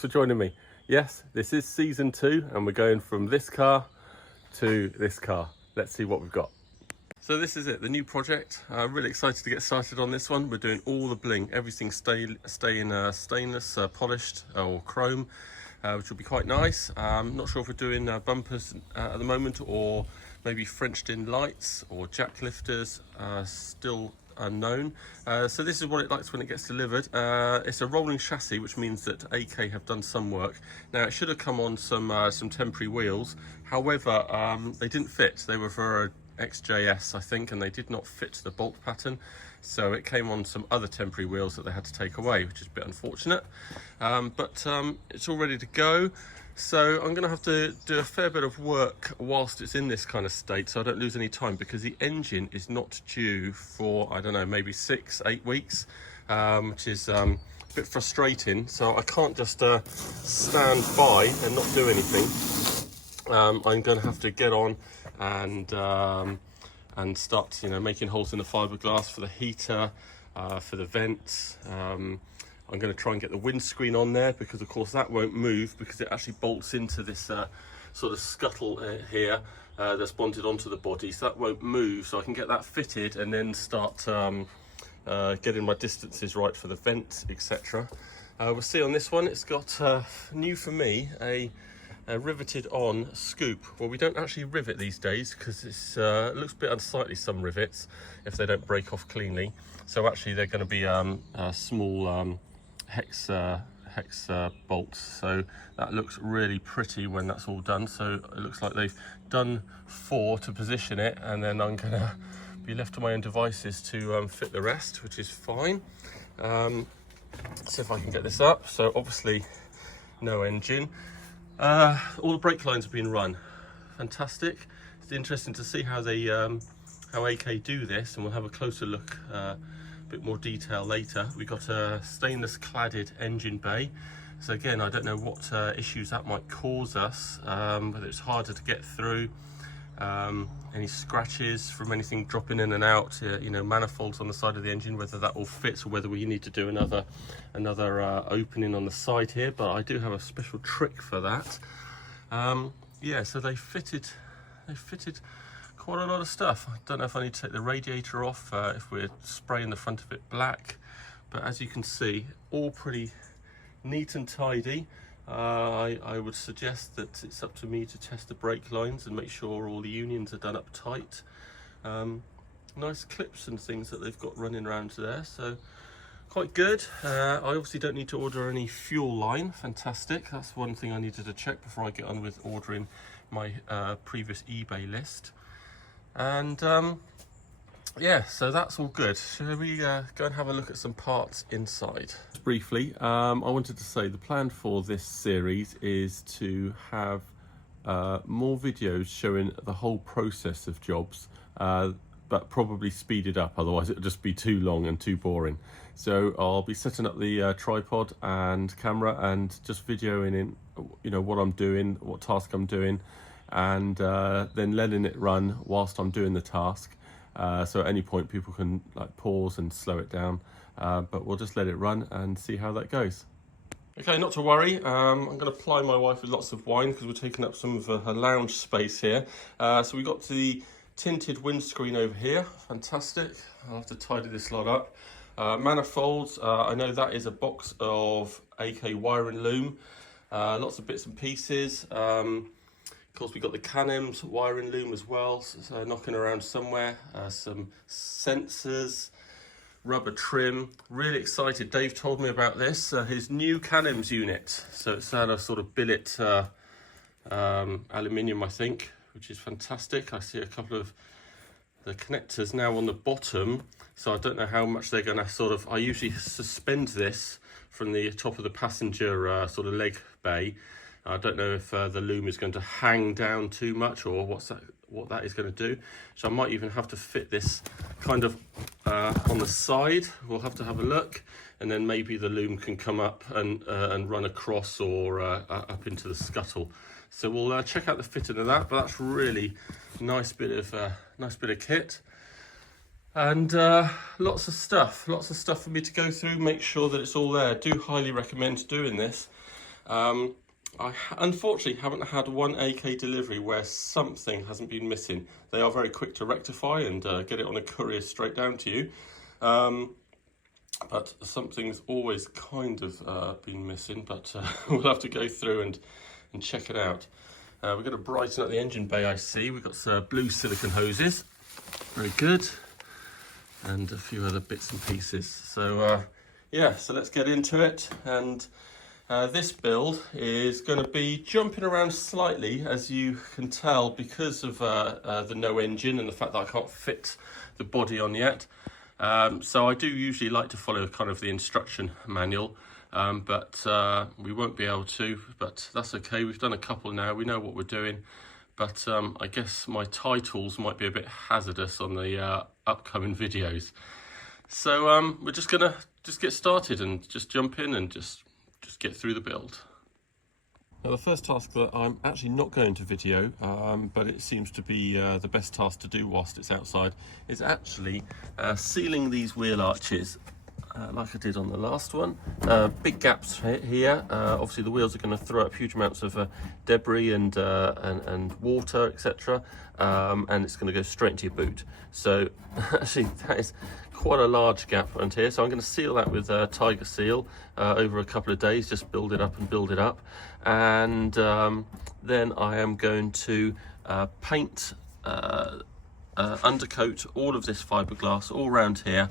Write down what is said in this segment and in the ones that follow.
For joining me. Yes, this is season 2 and we're going from this car to this car. Let's see what we've got. So this is it, the new project. Really excited to get started on this one. We're doing all the bling, everything staying stainless, polished or chrome, which will be quite nice. Not sure if we're doing bumpers at the moment, or maybe Frenched in lights or jack lifters, still unknown. So this is what it likes when it gets delivered. It's a rolling chassis, which means that AK have done some work. Now it should have come on some temporary wheels, however they didn't fit. They were for a XJS I think, and they did not fit the bolt pattern, so it came on some other temporary wheels that they had to take away, which is a bit unfortunate. But it's all ready to go. So I'm going to have to do a fair bit of work whilst it's in this kind of state, so I don't lose any time, because the engine is not due for, I don't know, maybe 6-8 weeks, which is a bit frustrating. So I can't just stand by and not do anything. I'm going to have to get on and start, making holes in the fiberglass for the heater, for the vents. I'm going to try and get the windscreen on there, because of course that won't move, because it actually bolts into this sort of scuttle here that's bonded onto the body, so that won't move. So I can get that fitted and then start getting my distances right for the vents, etc. We'll see on this one. It's got new for me, a riveted on scoop. Well, we don't actually rivet these days because it looks a bit unsightly, some rivets, if they don't break off cleanly. So actually they're going to be small hex bolts, so that looks really pretty when that's all done. So it looks like they've done 4 to position it, and then I'm gonna be left to my own devices to fit the rest, which is fine. See if I can get this up. So obviously no engine. All the brake lines have been run. Fantastic. It's interesting to see how they how AK do this, and we'll have a closer look, bit more detail later. We've got a stainless cladded engine bay, so again I don't know what issues that might cause us, whether it's harder to get through, any scratches from anything dropping in and out, manifolds on the side of the engine, whether that all fits or whether we need to do another opening on the side here. But I do have a special trick for that. Yeah, so they fitted quite a lot of stuff. I don't know if I need to take the radiator off, if we're spraying the front of it black, but as you can see, all pretty neat and tidy. I would suggest that it's up to me to test the brake lines and make sure all the unions are done up tight. Nice clips and things that they've got running around there, so quite good. I obviously don't need to order any fuel line. Fantastic. That's one thing I needed to check before I get on with ordering my previous eBay list. And yeah, so that's all good. Shall we go and have a look at some parts inside? Briefly, I wanted to say the plan for this series is to have more videos showing the whole process of jobs, but probably speeded up, otherwise it'll just be too long and too boring. So I'll be setting up the tripod and camera and just videoing in, what I'm doing, what task I'm doing, and then letting it run whilst I'm doing the task. So at any point people can pause and slow it down, but we'll just let it run and see how that goes. Okay, not to worry. I'm going to ply my wife with lots of wine because we're taking up some of her lounge space here. So we got the tinted windscreen over here. Fantastic. I'll have to tidy this lot up. Manifolds. I know that is a box of AK wiring loom. Lots of bits and pieces. Of course, we got the Canem's wiring loom as well, so knocking around somewhere. Some sensors, rubber trim. Really excited. Dave told me about this. His new Canem's unit. So it's had a sort of billet aluminium, I think, which is fantastic. I see a couple of the connectors now on the bottom, so I don't know how much they're going to I usually suspend this from the top of the passenger sort of leg bay. I don't know if the loom is going to hang down too much, or what that is going to do. So I might even have to fit this kind of on the side. We'll have to have a look, and then maybe the loom can come up and run across or up into the scuttle. So we'll check out the fitting of that. But that's really nice bit of kit. And lots of stuff for me to go through, make sure that it's all there. I do highly recommend doing this. I unfortunately haven't had one AK delivery where something hasn't been missing. They are very quick to rectify and get it on a courier straight down to you. But something's always kind of been missing, but we'll have to go through and check it out. We're going to brighten up the engine bay, I see. We've got blue silicone hoses, very good, and a few other bits and pieces. So yeah, so let's get into it. And this build is going to be jumping around slightly, as you can tell, because of the no engine and the fact that I can't fit the body on yet. So I do usually like to follow kind of the instruction manual, but we won't be able to, but that's okay. We've done a couple now, we know what we're doing, but I guess my titles might be a bit hazardous on the upcoming videos. So we're just gonna get started and just jump in and just get through the build. Now, the first task that I'm actually not going to video, but it seems to be the best task to do whilst it's outside, is actually sealing these wheel arches like I did on the last one. Big gaps here. Obviously the wheels are going to throw up huge amounts of debris and water, etc. And it's going to go straight into your boot. So actually that is quite a large gap around here. So I'm going to seal that with Tiger Seal over a couple of days, just build it up and build it up. And then I am going to paint, undercoat all of this fiberglass all around here,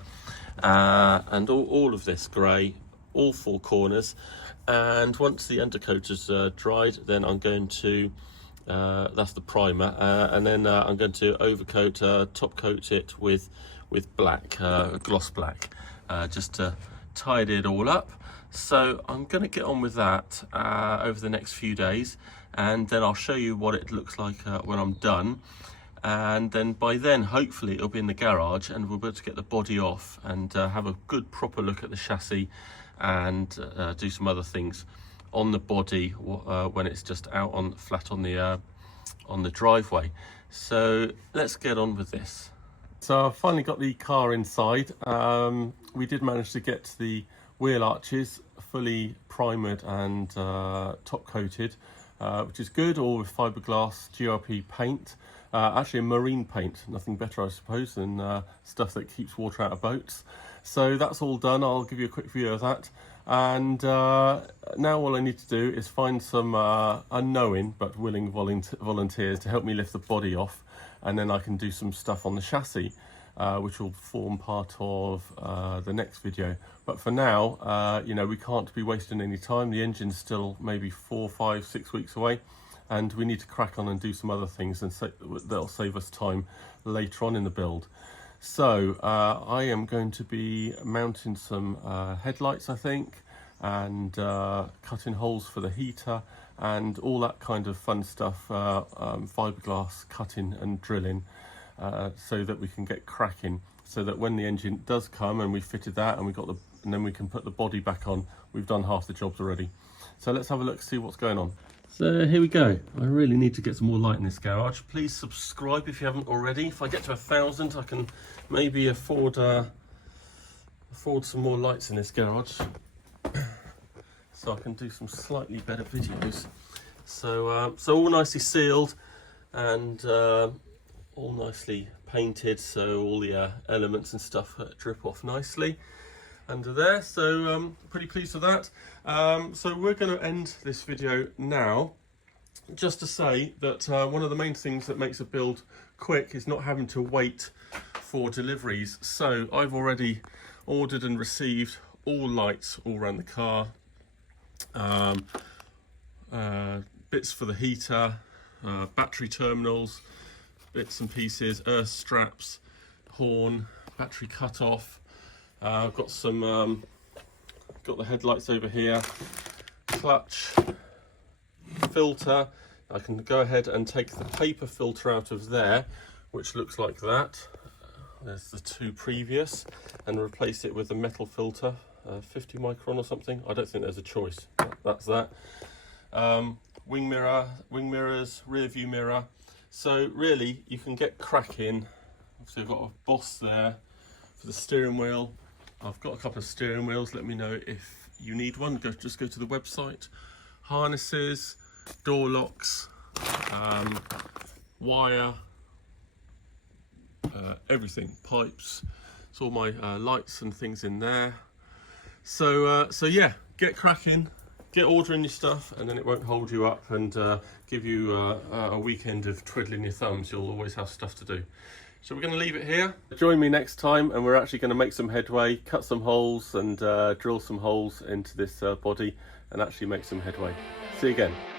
and all of this grey, all four corners. And once the undercoat is dried, then I'm going to that's the primer, and then I'm going to overcoat, top coat it with black, gloss black, just to tidy it all up. So I'm going to get on with that over the next few days, and then I'll show you what it looks like when I'm done. And then by then, hopefully it'll be in the garage and we'll be able to get the body off and have a good proper look at the chassis and do some other things on the body when it's just out on flat on the driveway. So let's get on with this. So I've finally got the car inside. We did manage to get the wheel arches fully primered and top coated, which is good, all with fiberglass GRP paint. Actually a marine paint, nothing better I suppose than stuff that keeps water out of boats. So that's all done. I'll give you a quick view of that. And now all I need to do is find some unknowing but willing volunteers to help me lift the body off, and then I can do some stuff on the chassis, which will form part of the next video. But for now, you know, we can't be wasting any time. The engine's still maybe 4, 5, 6 weeks away, and we need to crack on and do some other things, and that'll save us time later on in the build. So I am going to be mounting some headlights, I think, and cutting holes for the heater and all that kind of fun stuff, fiberglass cutting and drilling, so that we can get cracking, so that when the engine does come and we fitted that and we got and then we can put the body back on, we've done half the jobs already. So let's have a look, see what's going on. So here we go. I really need to get some more light in this garage. Please subscribe if you haven't already. If I get to 1,000, I can maybe afford some more lights in this garage, so I can do some slightly better videos. So all nicely sealed and all nicely painted, so all the elements and stuff drip off nicely under there. So pretty pleased with that. So we're going to end this video now, just to say that one of the main things that makes a build quick is not having to wait for deliveries. So I've already ordered and received all lights all around the car, bits for the heater, battery terminals, bits and pieces, earth straps, horn, battery cut off. I've got some, got the headlights over here, clutch, filter. I can go ahead and take the paper filter out of there, which looks like that. There's the two previous, and replace it with a metal filter, 50 micron or something. I don't think there's a choice. That's that. Wing mirrors, rear view mirror. So really, you can get cracking. So I've got a Boss there for the steering wheel. I've got a couple of steering wheels. Let me know if you need one. Just go to the website. harnesses, door locks, wire, everything, pipes. It's all my lights and things in there. So yeah, get cracking, get ordering your stuff, and then it won't hold you up and give you a weekend of twiddling your thumbs. You'll always have stuff to do. So we're going to leave it here. Join me next time, and we're actually going to make some headway, cut some holes and drill some holes into this body and actually make some headway. See you again.